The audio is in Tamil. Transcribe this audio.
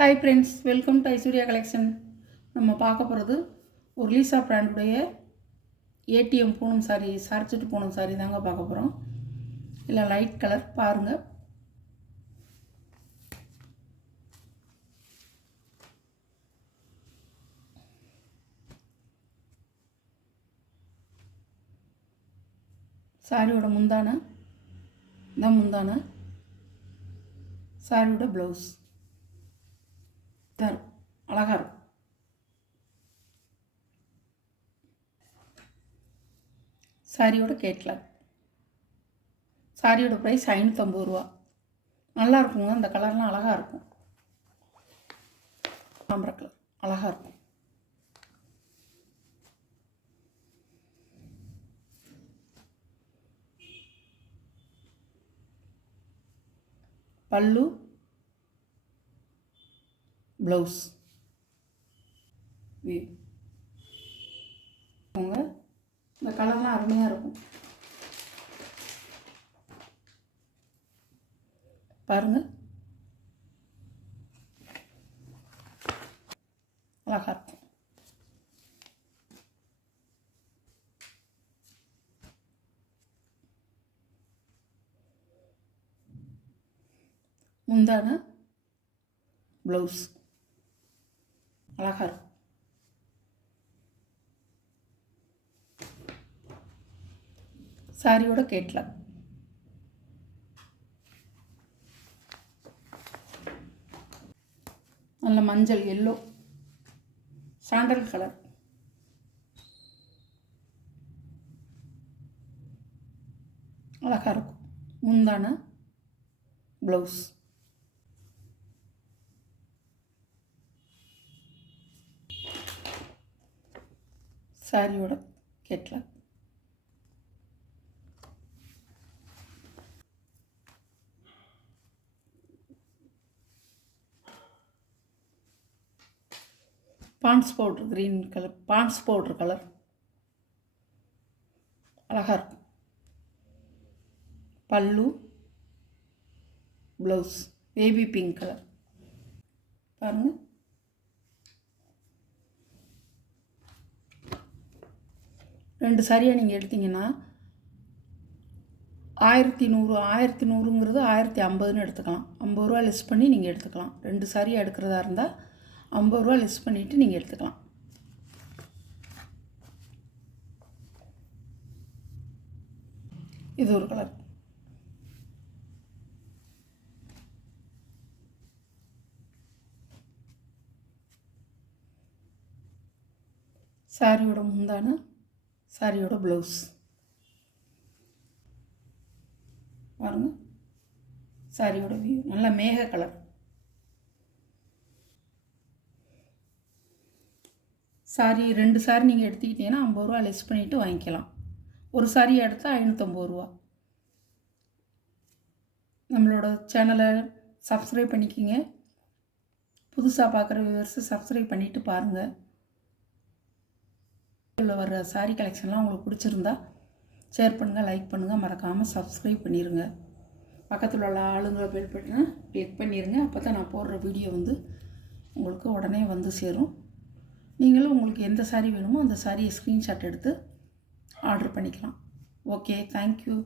Hi friends, welcome to Aishwarya collection. நம்ம பார்க்க போகிறது ஒரு லீசா பிராண்டுடைய ஏடிஎம் பூனம் சாரி, சாரிச்சுட்டு பூனம் சாரி தாங்க பார்க்க போகிறோம். இல்லை லைட் கலர் பாருங்கள். சாரியோட முந்தான இந்த முந்தான சாரியோட ப்ளவுஸ் அழகாக இருக்கும். சாரியோட கேட்லாக். சாரியோட ப்ரைஸ் 550 ரூபா. நல்லா இருக்குங்க. இந்த கலர்லாம் அழகாக இருக்கும். தாமரை கலர் அழகாக இருக்கும். பல்லு, ப்ளவுஸ், இந்த கலர்லாம் அருமையாக இருக்கும். பாருங்கள், அழகாக இருக்கும். முந்தான ப்ளவுஸ் அழகாக இருக்கும். சாரியோட கேட்லாக். நல்ல மஞ்சள், எல்லோ, சாண்டல் கலர். அழகாக இருக்கும். முந்தான ப்ளவுஸ். சாரியோட catalogue. Pond's powder green colour, Pond's powder colour அழகாக இருக்கும். பல்லு, ப்ளவுஸ் பேபி பிங்க் கலர். பாருங்கள், ரெண்டு சாரியாக நீங்கள் எடுத்திங்கன்னா 1100 1150ன்னு எடுத்துக்கலாம். 50 ரூபா லெஸ் பண்ணி நீங்கள் எடுத்துக்கலாம். ரெண்டு சாரியாக எடுக்கிறதா இருந்தால் 50 ரூபா லெஸ் பண்ணிவிட்டு நீங்கள் எடுத்துக்கலாம். இது ஒரு கலர். சாரியோட முந்தான, சாரியோட ப்ளவுஸ். பாருங்கள், சாரியோட வியூ நல்ல மேக கலர். சாரி ரெண்டு சாரி நீங்கள் எடுத்துக்கிட்டீங்கன்னா 50 ரூபா லெஸ் பண்ணிவிட்டு வாங்கிக்கலாம். ஒரு சாரி எடுத்தால் 550 ரூபா. நம்மளோட சேனலை சப்ஸ்கிரைப் பண்ணிக்கிங்க. புதுசாக பார்க்குற வியூவர்ஸு சப்ஸ்கிரைப் பண்ணிவிட்டு பாருங்கள். வர்ற சாரி கலெக்ஷன்லாம் உங்களுக்கு பிடிச்சிருந்தா ஷேர் பண்ணுங்கள், லைக் பண்ணுங்கள், மறக்காமல் சப்ஸ்கிரைப் பண்ணிடுங்க. பக்கத்தில் உள்ள ஆளுங்களை பெல் பட்டனை கிளிக் பண்ணிடுங்க. அப்போ தான் நான் போடுற வீடியோ உங்களுக்கு உடனே வந்து சேரும். நீங்களும் உங்களுக்கு எந்த சாரி வேணுமோ அந்த சாரியை ஸ்க்ரீன்ஷாட் எடுத்து ஆர்டர் பண்ணிக்கலாம். Okay, thank you.